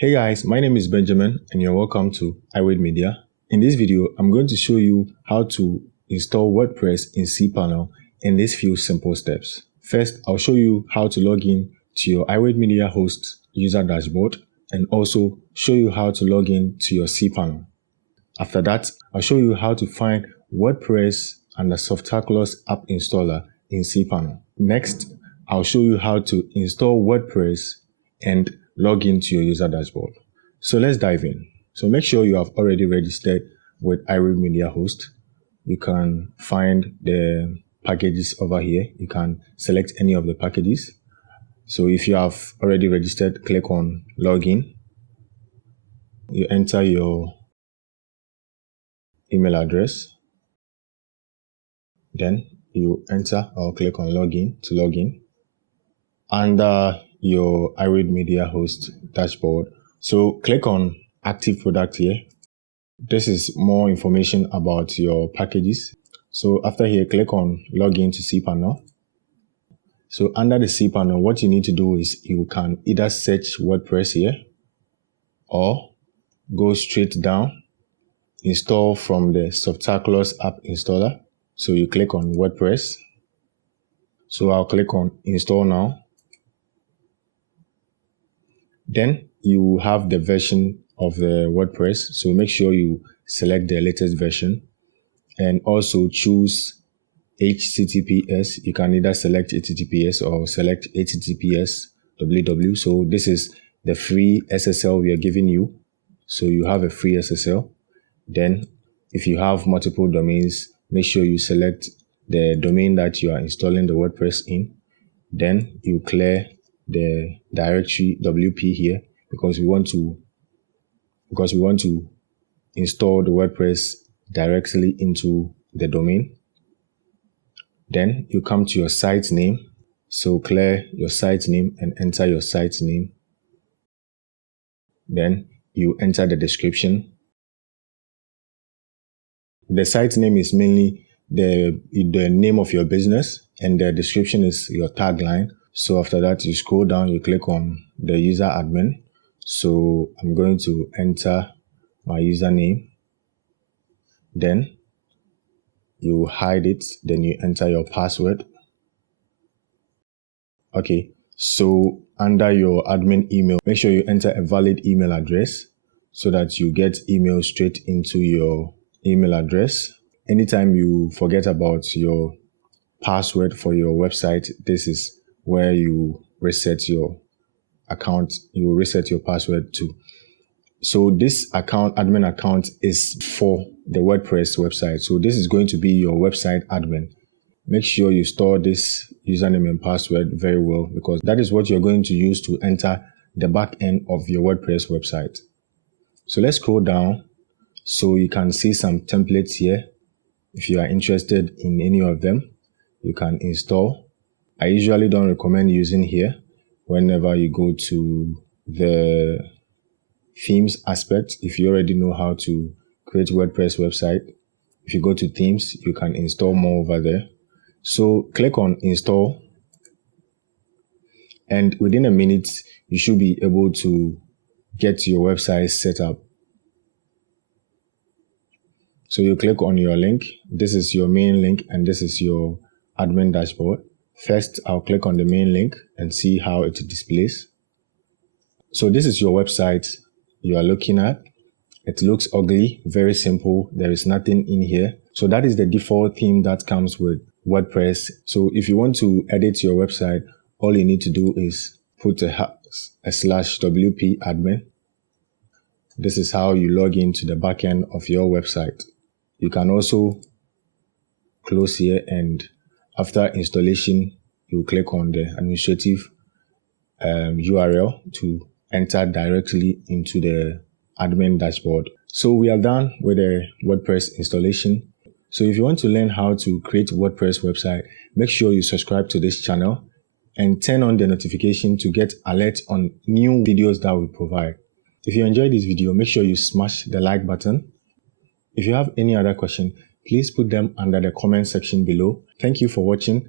Hey guys, my name is Benjamin and you're welcome to iWade Media. In this video, I'm going to show you how to install WordPress in cPanel in these few simple steps. First, I'll show you how to log in to your iWade Media host user dashboard and also show you how to log in to your cPanel. After that, I'll show you how to find WordPress and the Softaculous app installer in cPanel. Next, I'll show you how to install WordPress and log into your user dashboard. So let's dive in. So make sure you have already registered with iWade Media host. You can find the packages over here. You can select any of the packages. So if you have already registered, click on login. You enter your email address. Then you enter or click on login to log in under your iWade Media host dashboard. So click on active product here. This is more information about your packages. So after here, click on login to cPanel. So under the cPanel, what you need to do is you can either search WordPress here or go straight down, install from the Softaculous app installer. So you click on WordPress. So I'll click on install now. Then you have the version of the WordPress. So make sure you select the latest version and also choose HTTPS. You can either select HTTPS or select HTTPS www. So this is the free SSL we are giving you. So you have a free SSL. Then if you have multiple domains, make sure you select the domain that you are installing the WordPress in. Then you clear the directory WP here because we want to install the WordPress directly into the domain. Then you come to your site name. So clear your site name and enter your site name. Then you enter the description. The site name is mainly the name of your business and the description is your tagline. So after that, you scroll down, you click on the user admin. So I'm going to enter my username. Then you hide it. Then you enter your password. Okay. So under your admin email, make sure you enter a valid email address so that you get email straight into your email address. Anytime you forget about your password for your website, this is where you reset your account. You will reset your password too. So this admin account is for the WordPress website. So this is going to be your website admin. Make sure you store this username and password very well because that is what you're going to use to enter the back end of your WordPress website. So let's scroll down so you can see some templates here. If you are interested in any of them, you can install. I usually don't recommend using here whenever you go to the themes aspect. If you already know how to create WordPress website, if you go to themes, you can install more over there. So click on install and within a minute, you should be able to get your website set up. So you click on your link. This is your main link and this is your admin dashboard. First, I'll click on the main link and see how it displays. So this is your website you are looking at. It looks ugly, very simple. There is nothing in here. So that is the default theme that comes with WordPress. So if you want to edit your website, all you need to do is put a /WP admin. This is how you log into the backend of your website. You can also close here and after installation, you click on the administrative URL to enter directly into the admin dashboard. So we are done with the WordPress installation. So if you want to learn how to create a WordPress website, make sure you subscribe to this channel and turn on the notification to get alerts on new videos that we provide. If you enjoyed this video, make sure you smash the like button. If you have any other question, please put them under the comment section below. Thank you for watching